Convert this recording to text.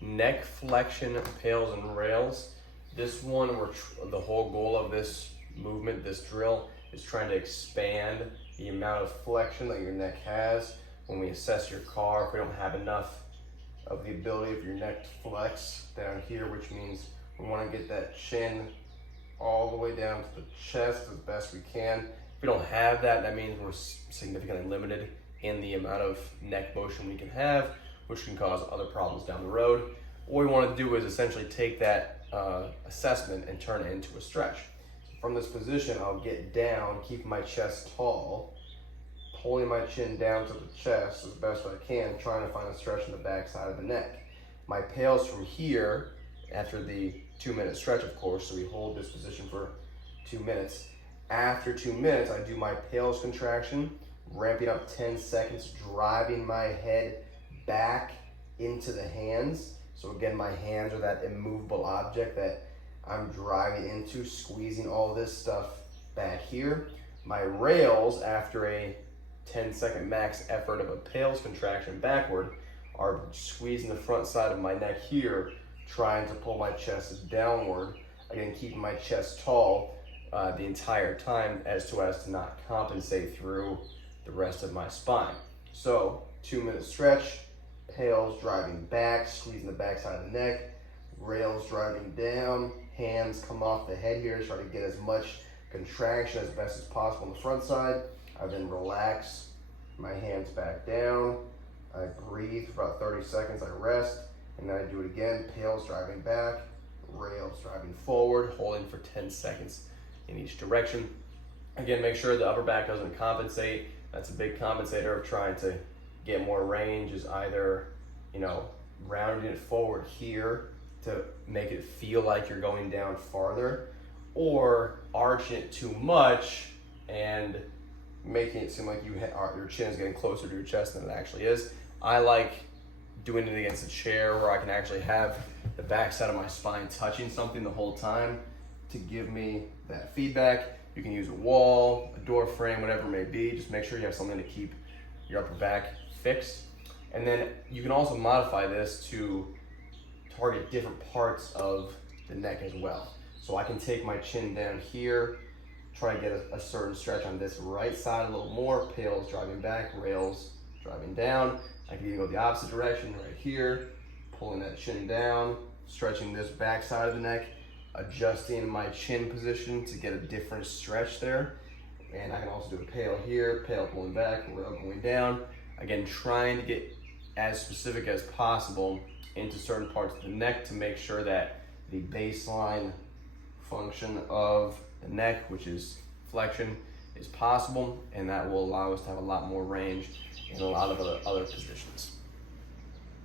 neck flexion PAILS and rails. This one, the whole goal of this movement, this drill, is trying to expand the amount of flexion that your neck has. When we assess your car, if we don't have enough of the ability of your neck to flex down here, which means we want to get that chin all the way down to the chest as best we can. If we don't have that, that means we're significantly limited in the amount of neck motion we can have, which can cause other problems down the road. What we want to do is essentially take that assessment and turn it into a stretch. So from this position, I'll get down, keep my chest tall, pulling my chin down to the chest as best I can, trying to find a stretch in the back side of the neck. My PAILS from here, after the 2-minute stretch, of course, so we hold this position for 2 minutes. After 2 minutes, I do my PAILS contraction, ramping up 10 seconds, driving my head back into the hands. So again, my hands are that immovable object that I'm driving into, squeezing all this stuff back here. My rails, after a 10-second max effort of a PAILS contraction backward, are squeezing the front side of my neck here, trying to pull my chest downward. Again, keeping my chest tall the entire time as to not compensate through the rest of my spine. So 2-minute stretch, PAILS driving back, squeezing the back side of the neck, rails driving down, hands come off the head here, try to get as much contraction as best as possible on the front side. I then relax my hands back down, I breathe for about 30 seconds, I rest, and then I do it again, PAILS driving back, rails driving forward, holding for 10 seconds in each direction. Again, make sure the upper back doesn't compensate. That's a big compensator of trying to get more range, is either, rounding it forward here to make it feel like you're going down farther, or arching it too much and making it seem like your chin is getting closer to your chest than it actually is. I like doing it against a chair where I can actually have the back side of my spine touching something the whole time to give me that feedback. You can use a wall, a door frame, whatever it may be. Just make sure you have something to keep your upper back fixed. And then you can also modify this to target different parts of the neck as well. So I can take my chin down here, try to get a certain stretch on this right side a little more, PAILS driving back, rails driving down. I can even go the opposite direction right here, pulling that chin down, stretching this back side of the neck, adjusting my chin position to get a different stretch there. And I can also do a PAIL here, PAIL pulling back, rail going down. Again, trying to get as specific as possible into certain parts of the neck to make sure that the baseline function of the neck, which is flexion, is possible, and that will allow us to have a lot more range in a lot of other positions.